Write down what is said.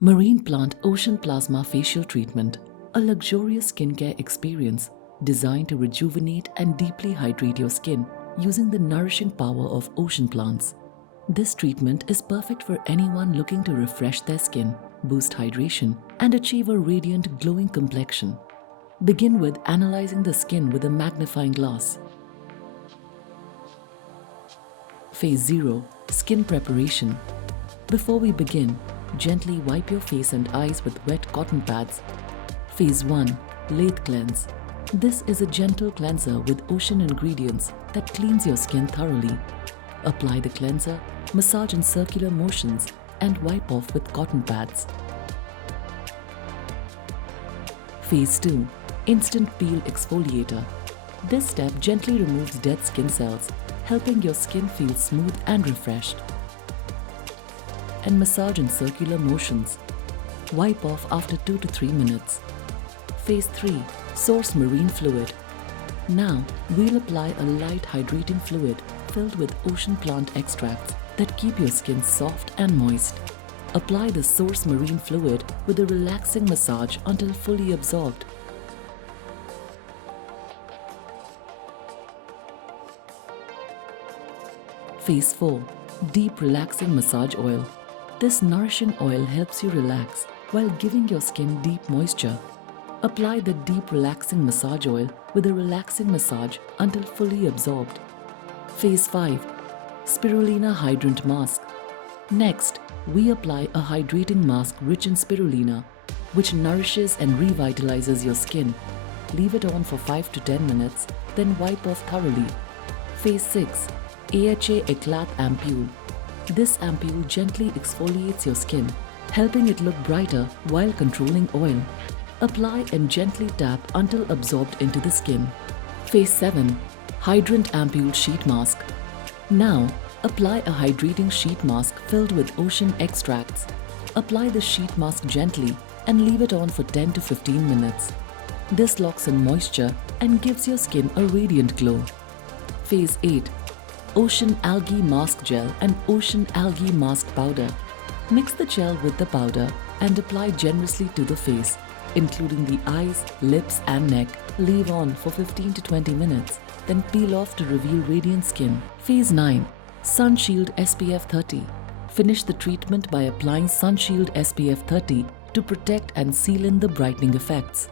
Marine Plant Ocean Plasma Facial Treatment, a luxurious skincare experience designed to rejuvenate and deeply hydrate your skin using the nourishing power of ocean plants. This treatment is perfect for anyone looking to refresh their skin, boost hydration, and achieve a radiant, glowing complexion. Begin with analyzing the skin with a magnifying glass. Phase 0. Skin Preparation. Before we begin, gently wipe your face and eyes with wet cotton pads. Phase 1. Lathe Cleanse. This is a gentle cleanser with ocean ingredients that cleans your skin thoroughly. Apply the cleanser, massage in circular motions, and wipe off with cotton pads. Phase 2. Instant Peel Exfoliator. This step gently removes dead skin cells, helping your skin feel smooth and refreshed. And massage in circular motions. Wipe off after 2 to 3 minutes. Phase 3. Source Marine Fluid. Now, we'll apply a light hydrating fluid filled with ocean plant extracts that keep your skin soft and moist. Apply the Source Marine Fluid with a relaxing massage until fully absorbed. Phase 4. Deep Relaxing Massage Oil. This nourishing oil helps you relax while giving your skin deep moisture. Apply the deep relaxing massage oil with a relaxing massage until fully absorbed. Phase 5. Spirulina Hydrant Mask. Next, we apply a hydrating mask rich in spirulina, which nourishes and revitalizes your skin. Leave it on for 5 to 10 minutes, then wipe off thoroughly. Phase 6. AHA Eclat Ampule. This ampule gently exfoliates your skin, helping it look brighter while controlling oil. Apply and gently tap until absorbed into the skin. Phase 7. Hydrant Ampule Sheet Mask. Now, apply a hydrating sheet mask filled with ocean extracts. Apply the sheet mask gently and leave it on for 10 to 15 minutes. This locks in moisture and gives your skin a radiant glow. Phase 8. Ocean Algae Mask Gel and Ocean Algae Mask Powder. Mix the gel with the powder and apply generously to the face, including the eyes, lips and neck. Leave on for 15 to 20 minutes, then peel off to reveal radiant skin. Phase 9. Sunshield SPF 30. Finish the treatment by applying Sunshield SPF 30 to protect and seal in the brightening effects.